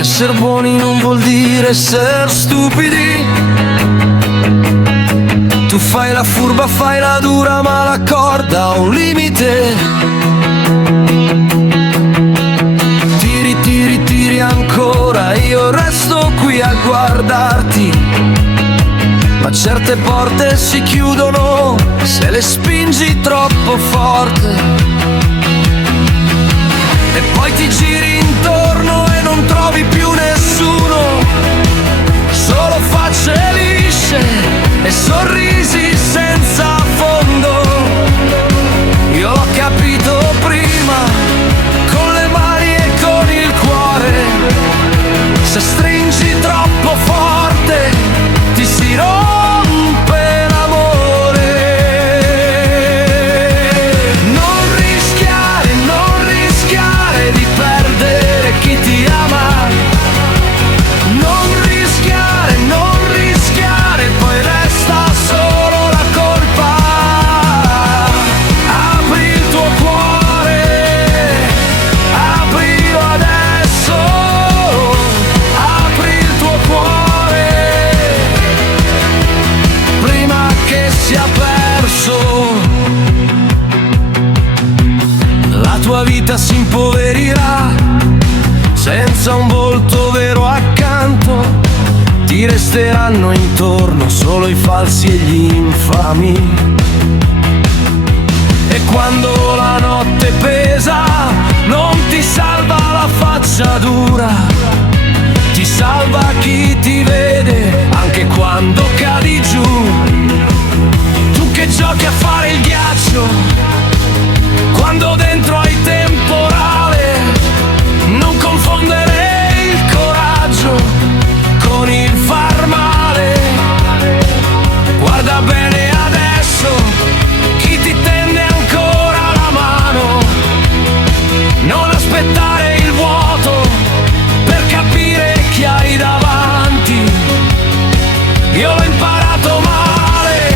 che essere buoni non vuol dire essere stupidi. Tu fai la furba, fai la dura, ma la corda ha un limite. Tiri, tiri, tiri ancora, io resto qui a guardarti. Ma certe porte si chiudono se le spingi troppo forte. E poi ti giri intorno e non trovi più nessuno, solo facce lisce e sorrisi senza fondo. Io l'ho capito prima, con le mani e con il cuore. Se stringi troppo forte ti si rompe l'amore. Non rischiare di perdere chi ti ama. Non rischiare, poi resta solo la colpa. Apri il tuo cuore, aprilo adesso. Apri il tuo cuore prima che sia perso. La tua vita si impoverirà senza un volto vero accanto. Ti resteranno intorno solo i falsi e gli infami. E quando la notte pesa non ti salva la faccia dura, ti salva chi ti vede anche quando cadi giù. Tu che giochi a fare il ghiaccio quando dentro hai temporale, non confondere il coraggio con il far male. Guarda bene adesso chi ti tende ancora la mano. Non aspettare il vuoto per capire chi hai davanti. Io l'ho imparato male,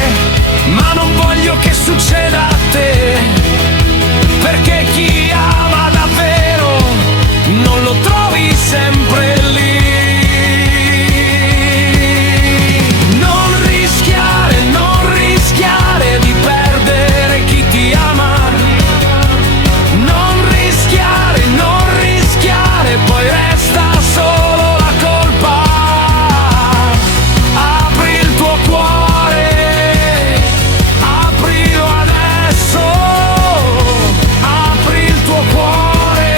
ma non voglio che succeda a te, perché chi ama davvero non lo trovi sempre lì. Non rischiare di perdere chi ti ama. Non rischiare, poi resta solo la colpa. Apri il tuo cuore, aprilo adesso. Apri il tuo cuore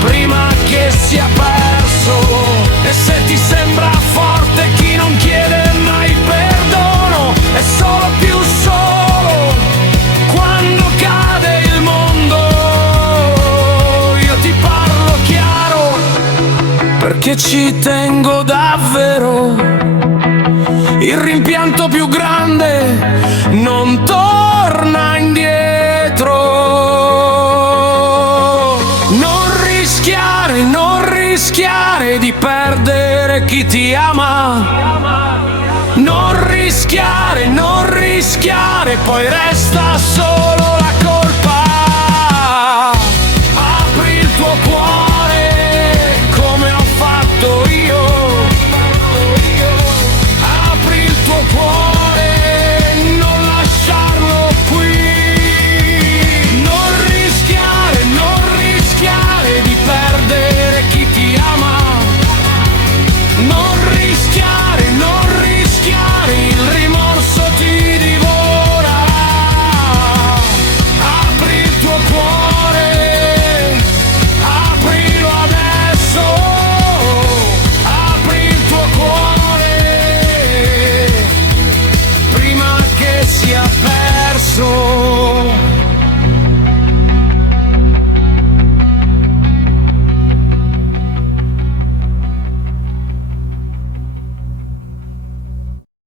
prima che sia perso. E se ti sembra forte chi non chiede mai perdono, è solo più solo quando cade il mondo. Io ti parlo chiaro perché ci tengo davvero. Il rimpianto più grande non torna indietro. Non rischiare di perdere chi ti ama. Non rischiare, poi resta solo